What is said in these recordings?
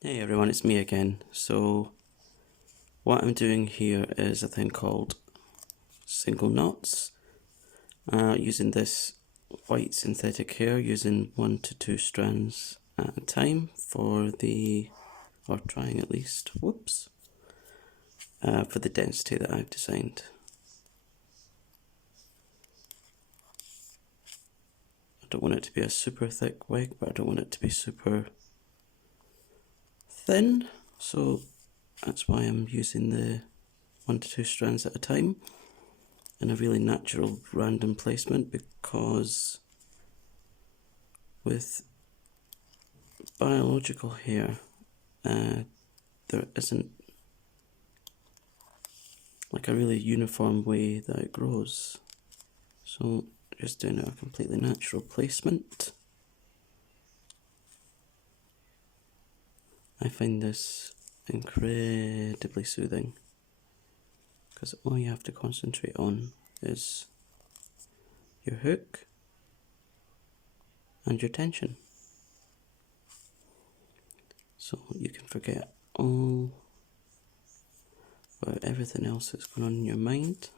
Hey everyone, it's me again. So what I'm doing here is a thing called single knots, using this white synthetic hair, using 1 to 2 strands at a time for the, or trying at least, whoops, for the density that I've designed. I don't want it to be a super thick wig, but I don't want it to be super thin, so that's why I'm using the 1 to 2 strands at a time in a really natural random placement, because with biological hair there isn't like a really uniform way that it grows, so just doing a completely natural placement. I find this incredibly soothing because all you have to concentrate on is your hook and your tension, so you can forget all about everything else that's going on in your mind,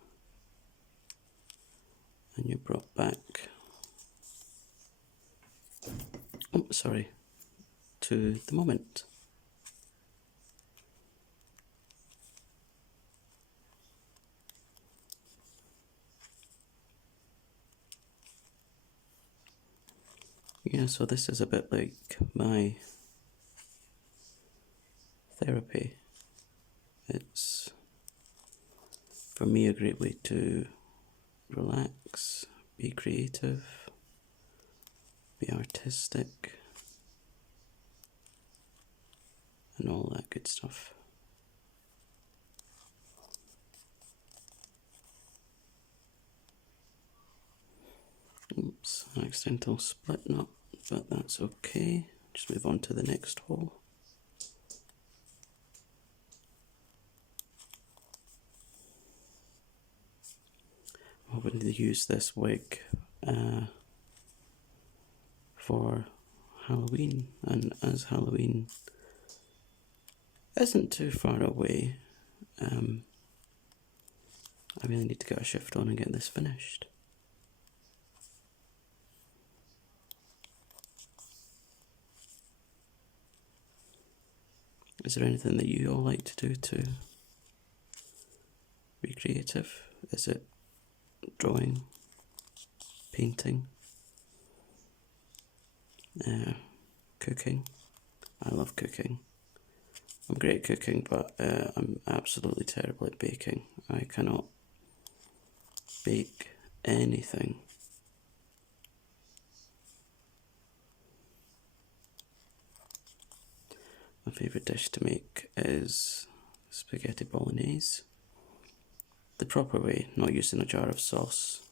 and you're brought back, to the moment. Yeah, so this is a bit like my therapy. It's, for me, a great way to relax, be creative, be artistic, and all that good stuff. Oops, an accidental split knot, but that's okay. Just move on to the next hole. I'm hoping to use this wig for Halloween, and as Halloween isn't too far away, I really need to get a shift on and get this finished. Is there anything that you all like to do to be creative? Is it drawing, painting, cooking? I love cooking. I'm great at cooking, but I'm absolutely terrible at baking. I cannot bake anything. My favourite dish to make is spaghetti bolognese. The proper way, not using a jar of sauce.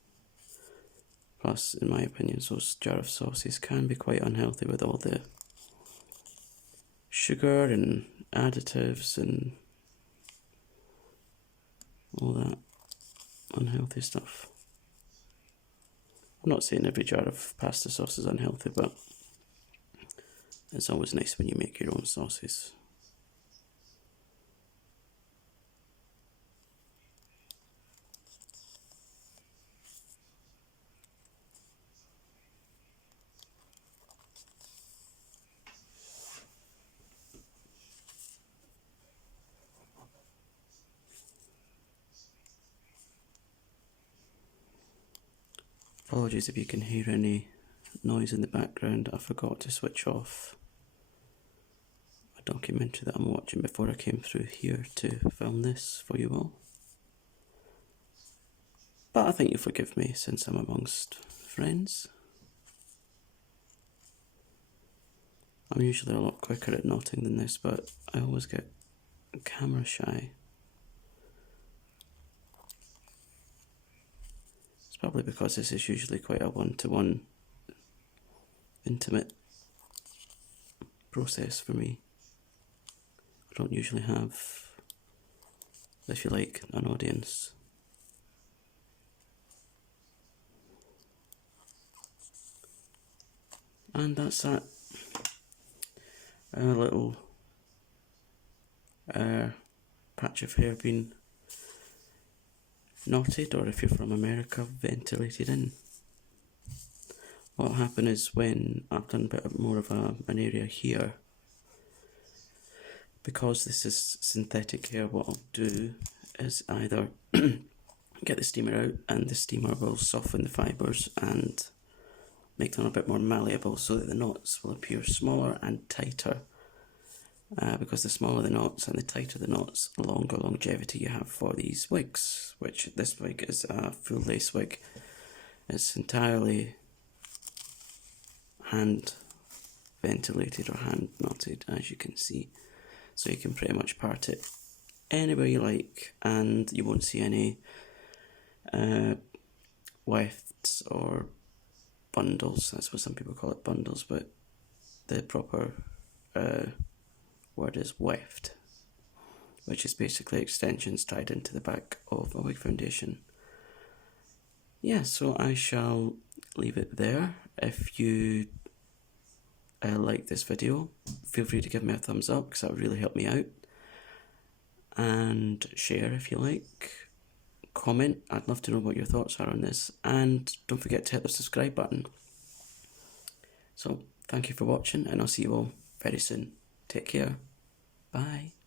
Plus, in my opinion, those jar of sauces can be quite unhealthy with all the sugar and additives and all that unhealthy stuff. I'm not saying every jar of pasta sauce is unhealthy, but it's always nice when you make your own sauces. Apologies if you can hear any noise in the background. I forgot to switch off a documentary that I'm watching before I came through here to film this for you all. But I think you'll forgive me since I'm amongst friends. I'm usually a lot quicker at knotting than this, but I always get camera shy. It's probably because this is usually quite a one-to-one intimate process for me. I don't usually have, if you like, an audience. And that's that. A little patch of hair being knotted, or if you're from America, ventilated in. What'll happen is when I've done a bit more of an area here, because this is synthetic hair, what I'll do is either get the steamer out, and the steamer will soften the fibres and make them a bit more malleable so that the knots will appear smaller and tighter. Because the smaller the knots and the tighter the knots, the longer longevity you have for these wigs, which this wig is a full lace wig. It's entirely hand ventilated or hand knotted, as you can see. So you can pretty much part it anywhere you like, and you won't see any wefts or bundles. That's what some people call it, bundles, but the proper word is weft, which is basically extensions tied into the back of a wig foundation. Yeah, so I shall leave it there. If you like this video, feel free to give me a thumbs up, because that would really help me out, and share if you like. Comment, I'd love to know what your thoughts are on this, and don't forget to hit the subscribe button. So thank you for watching, and I'll see you all very soon. Take care. Bye.